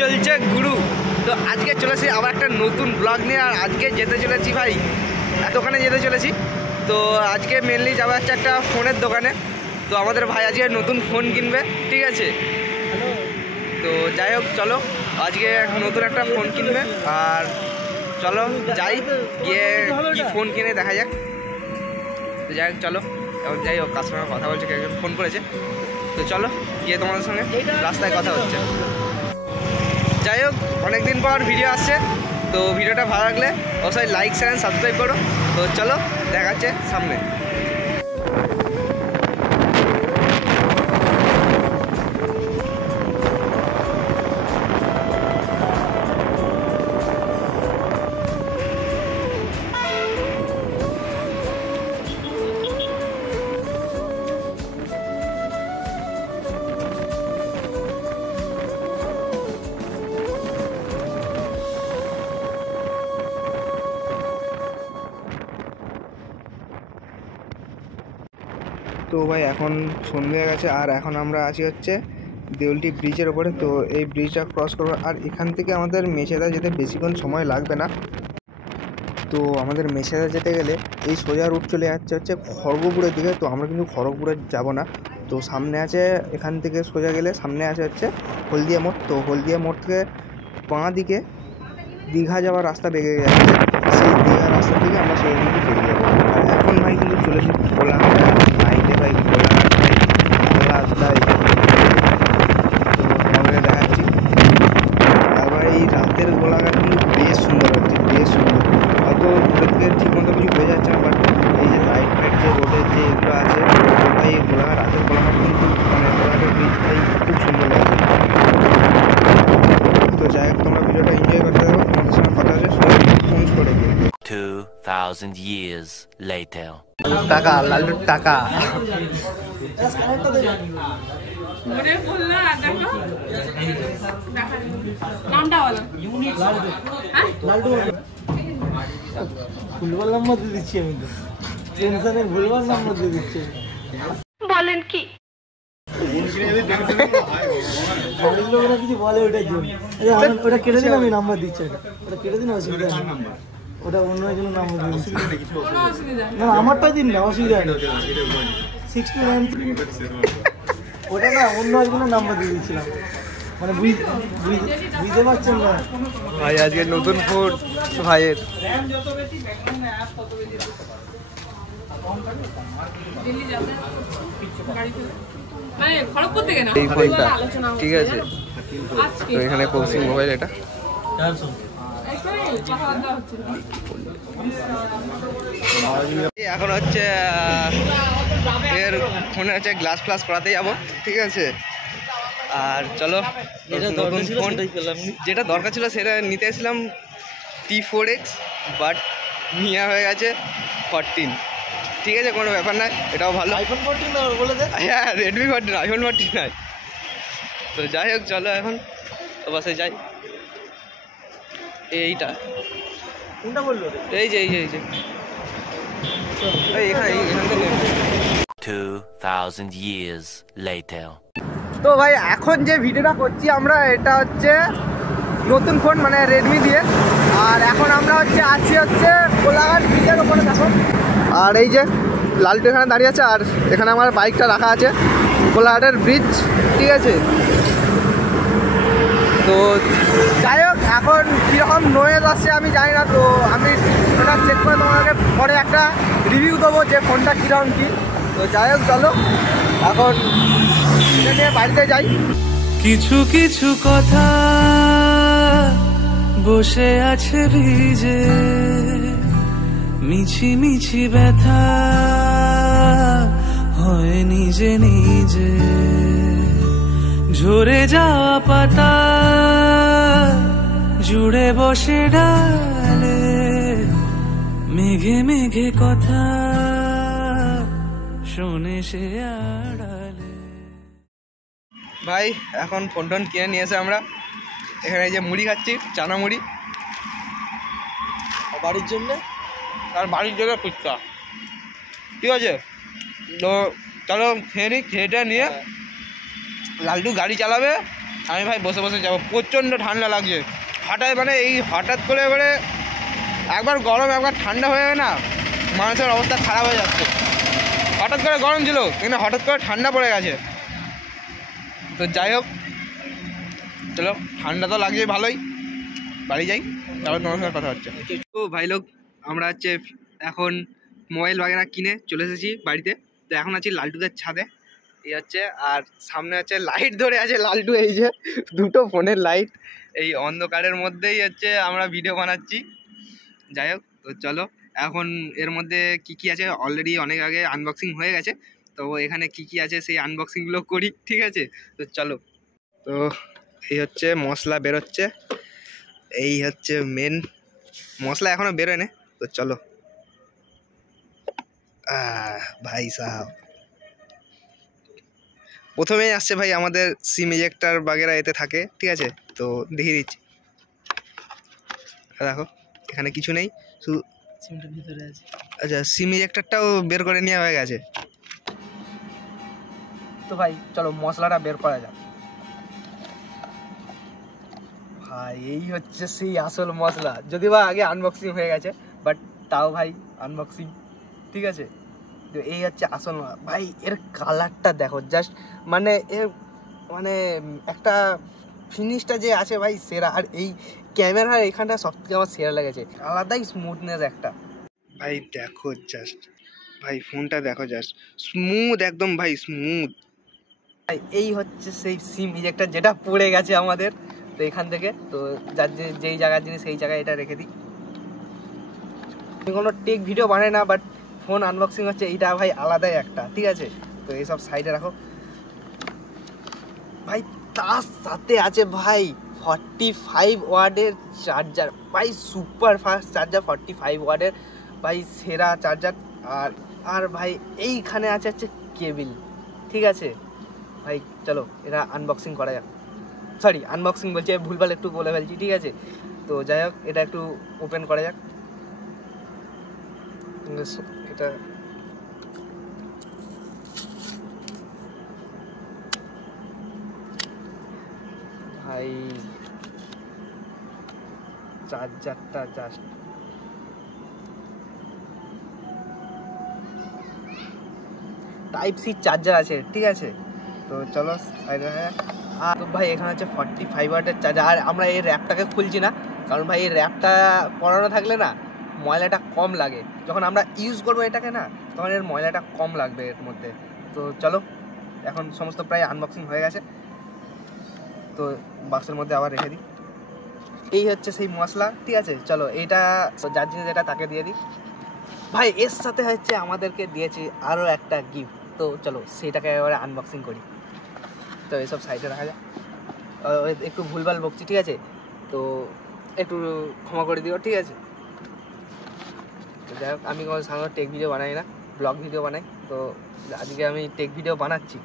চলছে গুরু। তো আজকে চলেছি আবার একটা নতুন ব্লগ নিয়ে। আর আজকে যেতে চলেছি ভাই এতখানে যেতে চলেছি। তো আজকে মেনলি যাওয়া হচ্ছে একটা ফোনের দোকানে। তো আমাদের ভাই আজকে নতুন ফোন কিনবে, ঠিক আছে। তো যাই হোক চলো, আজকে নতুন একটা ফোন কিনবে। আর চলো যাই, গিয়ে কি ফোন কিনে দেখা যাক। তো যাই হোক চলো, এখন যাই হোক কাস্টমার কথা বলছে, একজন ফোন করেছে। তো চলো গিয়ে তোমাদের সঙ্গে রাস্তায় কথা হচ্ছে। যাই হোক অনেকদিন পর ভিডিও আসছে, তো ভিডিওটা ভালো লাগলে অবশ্যই লাইক শেয়ার সাবস্ক্রাইব করো। তো চলো দেখা যাচ্ছে সামনে। তো ভাই এখন সন্ধ্যে হয়ে গেছে, আর এখন আমরা আছি হচ্ছে দেউলটি ব্রিজের ওপরে। তো এই ব্রিজটা ক্রস করবো, আর এখান থেকে আমাদের মেছেদা যেতে বেশিক্ষণ সময় লাগবে না। তো আমাদের মেছেদা যেতে গেলে এই সোজা রুট চলে যাচ্ছে হচ্ছে খড়গপুরের দিকে। তো আমরা কিন্তু খড়গপুরে যাব না, তো সামনে আছে, এখান থেকে সোজা গেলে সামনে আছে হচ্ছে হলদিয়া মোড়। তো হলদিয়া মোড় থেকে বাঁ দিকে দীঘা যাওয়ার রাস্তা বেরিয়ে যাচ্ছে, সেই দীঘা রাস্তার দিকে আমরা সোজা কিন্তু চলে যাবো। আর এখন ভাই কিন্তু চলেছি কোলাঘাট নাইটে, ভাই কোলাঘাট ভাই খোলা রাস্তায়। তো তোমাদের দেখাচ্ছি। আর ভাই এই রাতের কোলাঘাট কিন্তু বেশ সুন্দর হচ্ছে, বেশ সুন্দর। হয়তো দূরের থেকে ঠিক মতো কিছু বোঝা যাচ্ছে না, বাট এই যে লাইট ফাইট যে রোডের যে এগুলো আছে, ভাই কোলাঘাট রাতের কোলাঘাট কিন্তু মানে কোলাঘাটের ব্রিজ ভাই খুব সুন্দর লাগছে। তো যাই হোক তোমরা ভিডিওটা এনজয় করতে থাকো, তোমাদের সঙ্গে কথা হচ্ছে ফোন করে দিয়ে 2000 years later. টাকা লালুর টাকা। ভুলবার নাম্বার দিয়ে দিচ্ছি আমি, তো টেনশনে ভুলবার নাম্বার দিয়ে দিচ্ছি। বলেন কি বাড়ির লোকরা কিছু বলে ওটার জন্য। ওটা কেটে দিন, আমি নাম্বার দিচ্ছি। ওটা কেটে দিন, অসুবিধা নেই। ওটা অন্য একজনের নাম্বার দিয়ে দিচ্ছি। না আমারটা দিন না, অসুবিধা নেই। 69 ওটা না, অন্য একজনের নাম্বার দিয়ে দিচ্ছিলাম। মানে বুঝতে পারছেন না ভাই আজকে নতুন ফোন ভাইয়ের। এই ফোনটা ঠিক আছে। তো এখানে কৌশিক মোবাইল, এটা এখন হচ্ছে এর ফোনে হচ্ছে গ্লাস ফ্লাস করাতে যাবো, ঠিক আছে। আর চলো নতুন ফোন যেটা দরকার ছিল সেটা নিতে এসেছিলাম T4X, বাট নিয়ে হয়ে গেছে 14। ঠিক আছে, কোনো ব্যাপার নয়, এটাও ভালো। আইফোন 14 বলে দে। হ্যাঁ রেডমি 14, আইফোন 14 নয়। তো যাই হোক চলো এখন তো বাসে যাই। এইটা কোনটা বললো? এই যে এখান থেকে 2000 years later. তো ভাই এখন যে ভিডিওটা করছি আমরা, এটা হচ্ছে নতুন ফোন মানে রেডমি দিয়ে। আর এখন আমরা আছি কোলাঘাট ব্রিজের ওপরে, দেখো। আর এই যে লালটু এখানে দাঁড়িয়ে আছে, আর এখানে আমার বাইকটা রাখা আছে, কোলাঘাটের ব্রিজ, ঠিক আছে। তো যাই হোক এখন কীরকম নয়েজ আসছে আমি জানি না, তো আমি ওটা চেক করে তোমাকে পরে একটা রিভিউ দেবো যে ফোনটা কীরকম কী। তো যাই হোক চলো এখন নিয়ে বাড়িতে যাই। কিছু কিছু কথা বসে আছে ভিজে, মিছি মিছি ব্যথা হয় নিজে নিজে, ঝরে যাওয়া পাতা জুড়ে বসে ডালে, মেঘে মেঘে কথা শোনে সে আড়ালে। ভাই এখন ফোন টোন কিনে নিয়ে এসে আমরা এখানে এই যে মুড়ি খাচ্ছি, চানা মুড়ি। বাড়ির জন্য, আর বাড়ির জন্য ফুচকা, ঠিক আছে। তো চলো খেয়ে নিই, খেয়েটা নিয়ে লালটু গাড়ি চালাবে আমি ভাই বসে বসে যাবো, প্রচণ্ড ঠান্ডা লাগছে। হঠাৎ করে এবারে একবার গরম একবার ঠান্ডা হয়ে যাবে না, মানুষের অবস্থা খারাপ হয়ে যাচ্ছে। হঠাৎ করে গরম ছিল, কিন্তু হঠাৎ করে ঠান্ডা পড়ে গেছে। তো যাই হোক, চলো, ঠান্ডা তো লাগছে ভালোই, বাড়ি যাই, তারপর তোমার সঙ্গে কথা হচ্ছে। তো ভাই লোক, আমরা হচ্ছে এখন মোবাইল বাগেরা কিনে চলে এসেছি বাড়িতে। তো এখন আছি লালটুদের ছাদে, এই হচ্ছে, আর সামনে হচ্ছে লাইট ধরে আছে লালটু, এই যে দুটো ফোনের লাইট, এই অন্ধকারের মধ্যেই হচ্ছে আমরা ভিডিও বানাচ্ছি। যাই হোক, তো চলো, এখন এর মধ্যে কি কি আছে অলরেডি অনেক আগে আনবক্সিং হয়ে গেছে, তো এখানে কি কি আছে সেই আনবক্সিংগুলো করি, ঠিক আছে? তো চলো। তো এই হচ্ছে মশলা বেরোচ্ছে, এই হচ্ছে মেন মশলা, এখনো বেরোয় না। তো চলো, ভাই সাহেব প্রথমেই আসছে ভাই আমাদের সিম ইজেক্টার বাগেরা এতে থাকে, ঠিক আছে? তো দেখিয়ে দিচ্ছি, দেখো এখানে কিছু নেই, শুধু সিমটার ভিতরে আছে। আচ্ছা, সিম ইজেক্টারটাও বের করে নেওয়া হয়ে গেছে। তো ভাই চলো মশলাটা বের করা যাক। ভাই এই হচ্ছে সেই আসল মশলা, যদি বা আগে আনবক্সিং হয়ে গেছে, বাট তাও ভাই আনবক্সিং, ঠিক আছে? তো এই হচ্ছে আসল ভাই, এর কালারটা দেখো জাস্ট, মানে এর মানে একটা ফিনিশটা যে আছে ভাই সেরা। আর এই ক্যামেরার এখানটা সব থেকে আমার সেরা লেগেছে, আলাদাই স্মুথনেস একটা। ভাই দেখো জাস্ট, ভাই ফোনটা দেখো জাস্ট, স্মুথ একদম ভাই, স্মুথ। ভাই এই হচ্ছে সেই সিম ইজেক্টার যেটা পড়ে গেছে আমাদের, তো এখান থেকে, তো যার যেই জায়গার জিনিস সেই জায়গায় এটা রেখে দিই। আমি কোনো টেক ভিডিও বানাই না, বাট ফোন আনবক্সিং হচ্ছে এইটা ভাই আলাদাই একটা, ঠিক আছে? তো এইসব সাইডে রাখো ভাই। তার সাথে আছে ভাই 45 ওয়াটের চার্জার, ভাই সুপার ফাস্ট চার্জার, 45 ওয়াটের ভাই সেরা চার্জার। আর ভাই এইখানে আছে হচ্ছে কেবিল, ঠিক আছে? ভাই চলো এটা আনবক্সিং করা যাক। সরি, আনবক্সিং বলছি, ভুলভাল একটু বলে ফেলছি, ঠিক আছে? তো যাই হোক, এটা একটু ওপেন করা যাক। এটা ভাই চার্জারটা জাস্ট টাইপ সি চার্জার আছে, ঠিক আছে? তো চলো সাইডে। আর ভাই এখানে হচ্ছে 45 ওয়াটের চার্জার। আর আমরা এই র্যাপটাকে খুলছি না, কারণ ভাই এই র্যাপটা পরানো থাকলে না ময়লাটা কম লাগে, যখন আমরা ইউজ করবো এটাকে না, তখন এর ময়লাটা কম লাগবে এর মধ্যে। তো চলো, এখন সমস্ত প্রায় আনবক্সিং হয়ে গেছে, তো বাক্সের মধ্যে আবার রেখে দিই। এই হচ্ছে সেই মশলা, ঠিক আছে? চলো এইটা যার জিনিস এটা তাকে দিয়ে দিই। ভাই এর সাথে হচ্ছে আমাদেরকে দিয়েছে আরও একটা গিফট, তো চলো সেইটাকে এবারে আনবক্সিং করি। তো এসব সাইডে রাখা যায়, একটু ভুলভাল বকছি, ঠিক আছে? তো একটু ক্ষমা করে দিও, ঠিক আছে? তো যাই হোক, আমি কোনো সাধারণত টেক ভিডিও বানাই না, ব্লগ ভিডিও বানাই। তো আজকে আমি টেক ভিডিও বানাচ্ছি,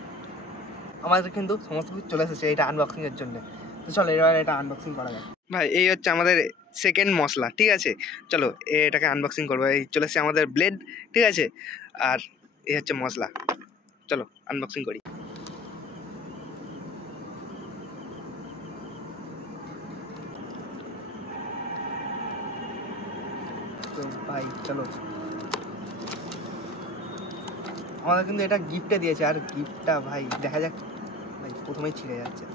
আমাদের কিন্তু সমস্ত কিছু চলে এসেছে এটা আনবক্সিংয়ের জন্য। তো চলো এবার এটা আনবক্সিং করা যায়। ভাই এই হচ্ছে আমাদের সেকেন্ড মশলা, ঠিক আছে? চলো এটাকে আনবক্সিং করবো। এই চলে এসেছে আমাদের ব্লেড, ঠিক আছে? আর এই হচ্ছে মশলা, চলো আনবক্সিং করি। তো ভাই চলো, আমাদের কিন্তু এটা গিফটে দিয়েছে, আর গিফটটা ভাই দেখা যাক। ভাই প্রথমেই ছিঁড়ে যাচ্ছে।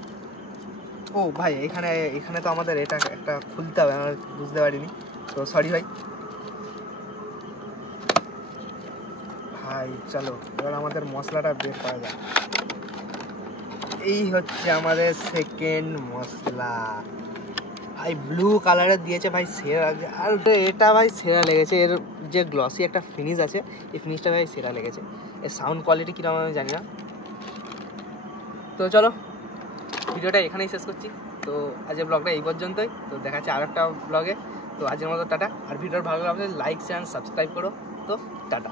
ও ভাই এখানে তো আমাদের এটা একটা খুলতে হবে, আমার বুঝতে পারিনি, তো সরি ভাই। ভাই চলো এবার আমাদের মশলাটা বের করা যায়। এই হচ্ছে আমাদের সেকেন্ড মশলা, ভাই ব্লু কালারের দিয়েছে ভাই, সেরা লাগছে। আর এটা ভাই সেরা লেগেছে, এর যে গ্লসি একটা ফিনিশ আছে, এই ফিনিশটা ভাই সেরা লেগেছে। এর সাউন্ড কোয়ালিটি কীরকম আমি জানি না। তো চলো ভিডিওটা এখানেই শেষ করছি। তো আজকের ব্লগটা এই পর্যন্তই, তো দেখা যাচ্ছে আর একটা ব্লগে। তো আজকের মতো টাটা। আর ভিডিওটা ভালো লাগলে লাইক শেয়ার সাবস্ক্রাইব করো। তো টাটা।